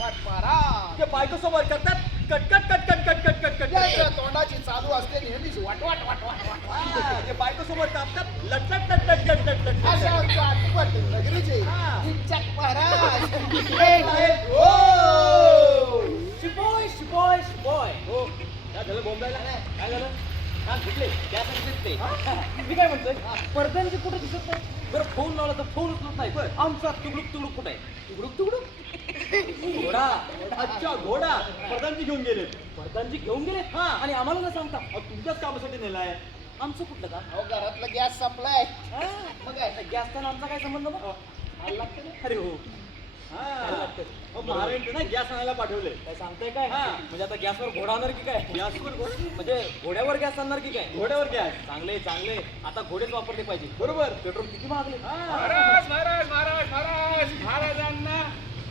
ते बायको समोर करतात कटकट कटकट कटकट कटकट त्याच्या तोंडाची चालू असते नेहमीच वाट वाट वाट वाट वाट वाट. ते बायको समोर कापतात लटलट लटलट लटलट लटलट अशा चाटपट नगरीचे हा. चिकचक महाराज. शिपोय शिपोय शिपोय हो काय झालं बोंबायला काय झालं कान फुटले त्यासाठी दिसते मी काय म्हणतोय पडद्यांची कुठे दिसत नाही बरं फोन लावला तर फोन उचलत नाही आमचा तुगडुक तुगडुक कुठे आहे तुगडुक तुगडुक घोडा अच्छा घोडा प्रधानजी घेऊन गेले पडद्यांची घेऊन गेले हा. आणि आम्हाला न सांगता तुमच्याच कामासाठी नेलाय आमचं कुठलं का अहो घरातलं गॅस संपलाय. मग काय गॅसचा आमचा काय संबंध मग मला लागतं ना अरे हो महाराष्ट्र ना गॅस आणायला पाठवले काय सांगताय काय हा. म्हणजे आता गॅसवर घोडा आणणार की काय गॅसवर म्हणजे घोड्यावर गॅस आणणार की काय घोड्यावर गॅस चांगले चांगले आता घोडेच वापरले पाहिजे बरोबर पेट्रोल किती महागले महाराज महाराज महाराज महाराज महाराजांना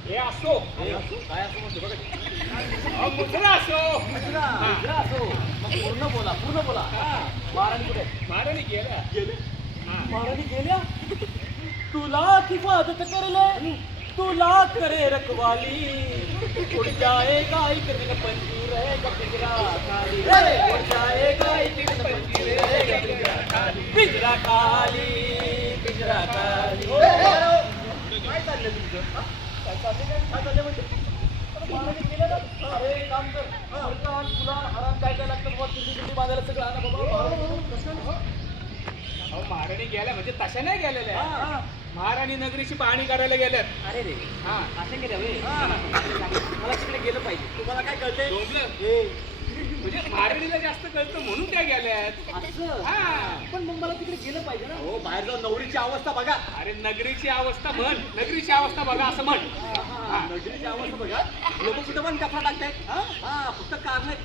हे असो काय असं म्हणतो बघा अहो, मुजरा असो मुजरा असो मग पूर्ण बोला महाराणी कुठे महाराणी गेला गेले महाराणी गेल्या तुला हिफाजत करले तुला करे रखवाली उड़ जाएगा एक दिन पंजू रहेगा पिंजरा खाली उड़ जाएगा एक दिन पंजू रहेगा पिंजरा खाली पिंजरा खाली काय चाललंय तुमचं काय चाललंय म्हणजे महाराणी गेल्या ना अरे काम कर तुला हराम काय लागतं बाबा तुझी बांधायला सगळं आणा बाबा अहो महाराणी गेल्या म्हणजे तशा नाही गेलेल्या हा. महाराणी नगरीची पाहणी करायला गेल्यात अरे रे हा असं केलं वे मला तिकडे गेलं पाहिजे तुम्हाला काय कळतंय डोंबलं म्हणजे महाराणीला जास्त कळतं म्हणून त्या गेल्यात असं हा पण मग मला तिकडे गेलं पाहिजे ना हो बाहेर जाऊन नवरीची अवस्था बघा अरे नगरीची अवस्था म्हण नगरीची अवस्था बघा असं म्हण नगरीची अवस्था बघा लोक कुठे पण कचरा टाकतायत हा फक्त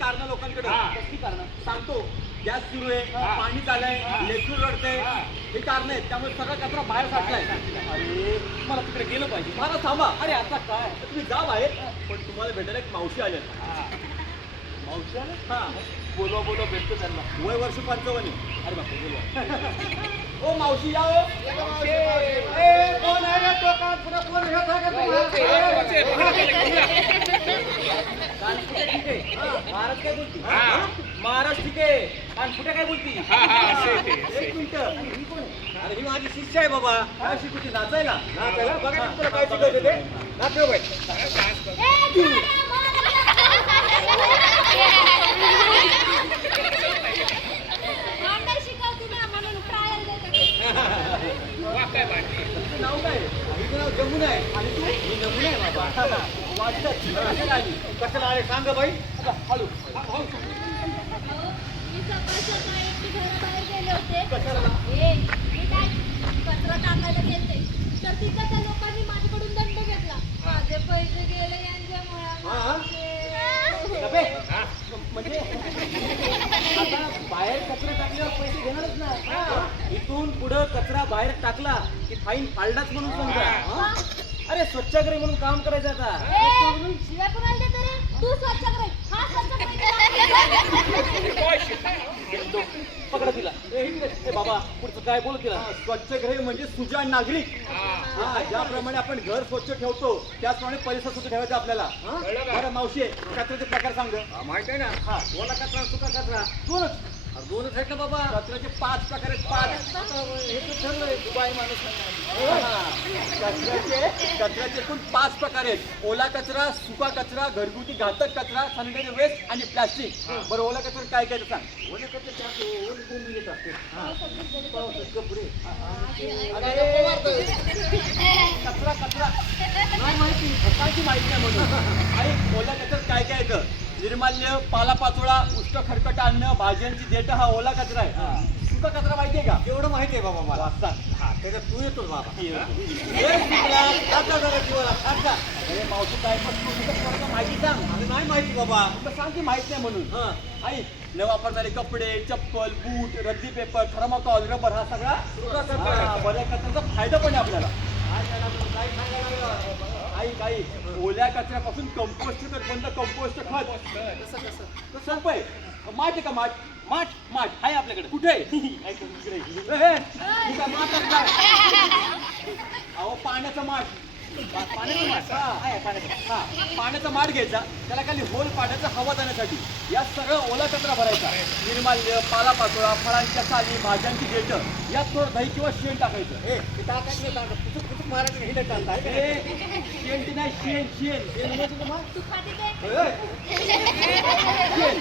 कारण लोकांकडे हा. कसली कारण सांगतो गॅस सुरू आहे हा. पाणी चाललंय हा. लेकरू रडतंय हा. हे कारण आहेत त्यामुळे सगळा कचरा बाहेर साठलाय अरे मला तिकडे गेलं पाहिजे मला थांबा अरे आता काय तर तुम्ही जा बाहेर पण तुम्हाला भेटायला एक मावशी आल्या मावशी आलं? हा बोलवा भेटतो त्यांना वय वर्ष 55 अरे बापरे बोलवा ओ मावशी या हो. कोण आहे रे तो का पुढे कोण येत आहे कानफुटे ठीक आहे महाराज काय बोलती हा. महाराज ठीक आहे कानफुटे काय बोलती एक मिनिट अरे ही माझी शिष्य आहे बाबा काय शिकवते नाचायला बघा तुला काय शिकवते ते नाचव बाई तुझं नाव काय तुझं नाव जमुना आहे आणि तू मी नमुना आहे बाबा वाटत कशाला आली कशाला आले सांग बाई हळू कचरा टाकायला गेलते तर तिथं त्या लोकांनी माझ्याकडून दंड घेतला माझे पैसे गेले डबे म्हणजे आता बाहेर कचरा टाकल्यावर पैसे घेणारच ना इथून पुढं कचरा बाहेर टाकला की फाईन पाळलाच म्हणून समजा हा? अरे स्वच्छाग्रही म्हणून काम करायचं आता शिवाय कोणाला देतो रे तू स्वच्छ कर हा स्वच्छ पकडा तिला ए बाबा पुढचं काय बोल तिला स्वच्छग्रही म्हणजे सुजाण नागरिक हा ज्याप्रमाणे आपण घर स्वच्छ ठेवतो त्याचप्रमाणे परिसर स्वच्छ ठेवायचा आपल्याला हा? बरं मावशी कचऱ्याचे प्रकार सांग माहित आहे ना हा ओला कचरा सुका कचरा दोनच आहेत ना बाबा कचऱ्याचे 5 प्रकार आहेत 5 हे तर ठरलंय दुबाई माणूस कचऱ्याचे एकूण 5 प्रकार आहेत ओला कचरा सुका कचरा घरगुती घातक कचरा सॅनिटरी वेस्ट आणि प्लास्टिक बरं ओला कचरा काय काय ते सांग ओले कचरा येत असते कचरा कचरा नाही माहिती फकाची माहिती नाही म्हणून आणि ओला कचऱ्यात काय काय येतं निर्माल्य पालापाचोळा उष्ट खरकट अन्न भाज्यांची देठ हा ओला कचरा आहे सुका कचरा माहिती आहे का एवढं माहिती आहे बाबा मला वाचता त्याच्यात तू येतोस बाबा अरे मावशी काय माहिती सांग अरे नाही माहिती बाबा तुला सांग की माहित नाही म्हणून आई न वापरणारे कपडे चप्पल बूट रद्दी पेपर थर्माकॉल रबर हा सगळा सुका कचरा बऱ्या कचऱ्याचा फायदा पण आहे आपल्याला आई काही ओल्या कचऱ्यापासून कंपोस्ट बनतं कंपोस्ट खत कसं सोपं आहे माठ आहे का माठ माठ माठ आहे आपल्याकडे कुठे इकडे. हे, हे काय माठ आहे काय? अहो पाण्याचा माठ पाण्याचं माठ. आहे, पाण्याचं माठ. पाण्याचा माठ घ्यायचा, त्याला खाली होल पाण्याचा हवा जाण्यासाठी यात सगळं ओला कचरा भरायचा. निर्माल्य, पालापाचोळा, फळांच्या साली, भाज्यांची देठं, यात थोडं दही किंवा शेण टाकायचं. ते टाकायचं नाही, टाकायचं. पुचूक पुचूक मारायचं, हे नाही चालतं, आहे का नाही? शेण ते नाही, शेण शेण हे म्हणजे तुझं माठ. तू खाते ते? शेण.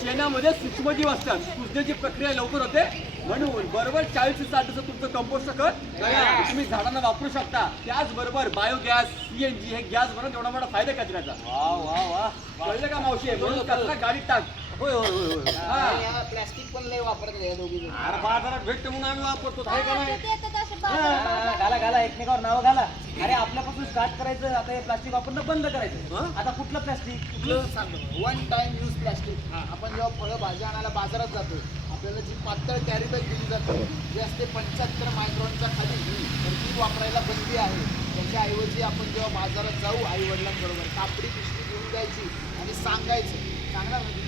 शेणामध्ये सूक्ष्मजीव असतात, कुजण्याची प्रक्रिया लवकर होते, म्हणून बरोबर 40 ते 60 दिवसात तुमचं कंपोस्ट खत तयार. तुम्ही झाडांना वापरू शकता. त्याचबरोबर बायोगॅस, सीएनजी हे गॅस बनवून एवढा मोठा फायदा आहे कचऱ्याचा. वा वा वा. कळलं का मावशी? म्हणून कचरा गाडीत टाक. होय होय होय होय. हा. या प्लास्टिक पण लय वापरतात या दोघी जण. अरे बाजारात भेटते म्हणून आम्ही वापरतो, आहे का नाही? ते येतात असे हा, बाजारात. घाला घाला, एकमेकावर नावं घाला. अरे आपल्यापासून स्टार्ट करायचं, आता हे प्लास्टिक वापरणं बंद करायचं. आता कुठलं प्लास्टिक? कुठलं सांगतो, वन टाइम यूज प्लास्टिक. आपण जेव्हा फळं भाज्या आणायला बाजारात जातो, आपल्याला जी पातळ कॅरी बॅग दिली जाते, जी असते 75 मायक्रॉनच्या खाली, तर ती वापरायला बंदी आहे. त्याच्याऐवजी आपण जेव्हा बाजारात जाऊ आई वडिलांबरोबर, कापडी पिशवी घेऊन जायची आणि सांगायचं, सांगणार ना तुम्ही?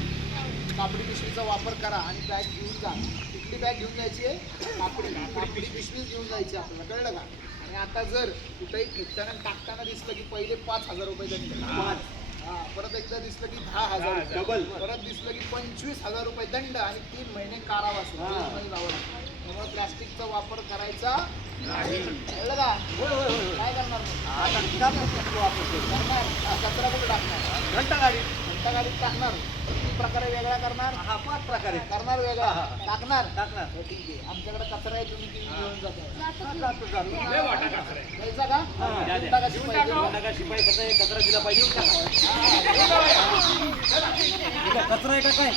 कापडी पिशवीचा वापर करा आणि बॅग घेऊन जा. कुठली बॅग घेऊन जायची आहे? कापडी पिशवीच घेऊन जायची आपल्याला, कळलं का? आणि आता जर कुठेही फेकताना टाकताना दिसलं की पहिले 5,000 रुपये दंड. हा, परत एकदा दिसलं की 10,000 डबल. परत दिसलं की 25,000 रुपये दंड आणि 3 महिने कारावास. त्यामुळे प्लास्टिकचा वापर करायचा नाही, कळलं का? काय करणार मग? आता का प्लास्टिक वापरतो? करणार कचरा कुठे टाकणार? घंटा गाडी. घंटा गाडीत टाकणार, किती प्रकारे वेगळा करणार? हा, 5 प्रकारे. करणार वेगळा, टाकणार. टाकणार. हो, ठीक आहे, आमच्याकडे कचरा आहे, तुम्ही ती घेऊन जाता. जातो तू. लय वाटा कचरा आहे. द्यायचा का? द्या, द्या. टाका शिपाई. टाका शिपाई, कसं आहे, कचरा दिला पाहिजे. ठीक आहे, कचरा आहे का काय?